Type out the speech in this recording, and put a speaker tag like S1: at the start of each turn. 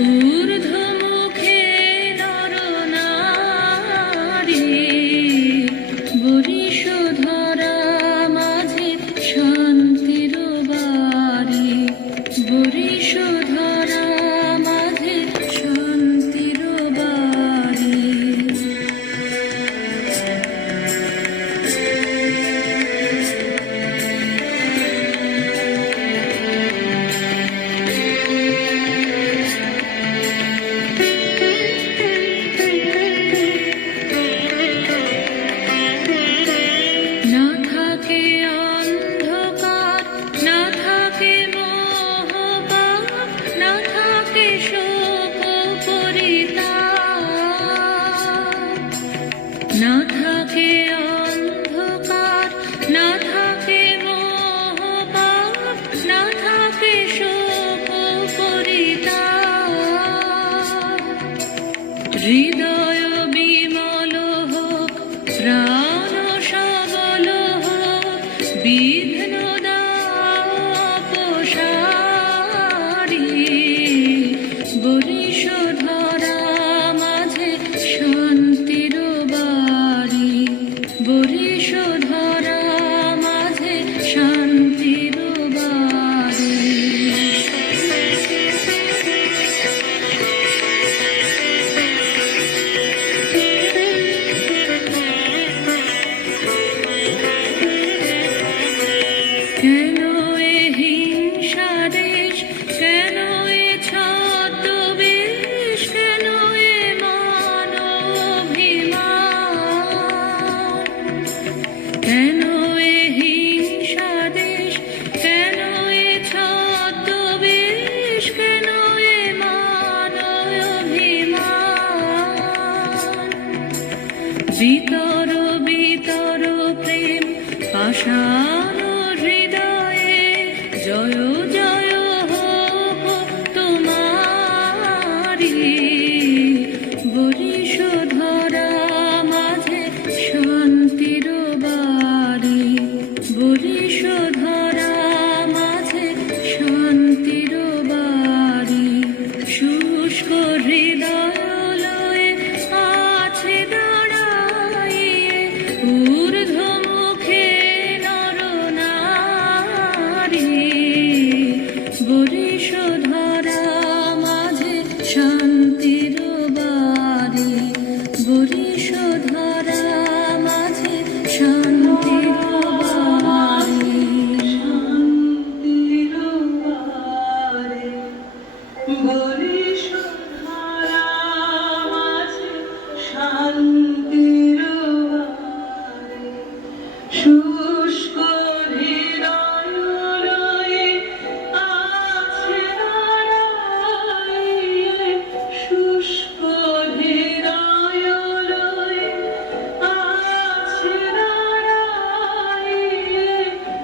S1: 呜。be Generation.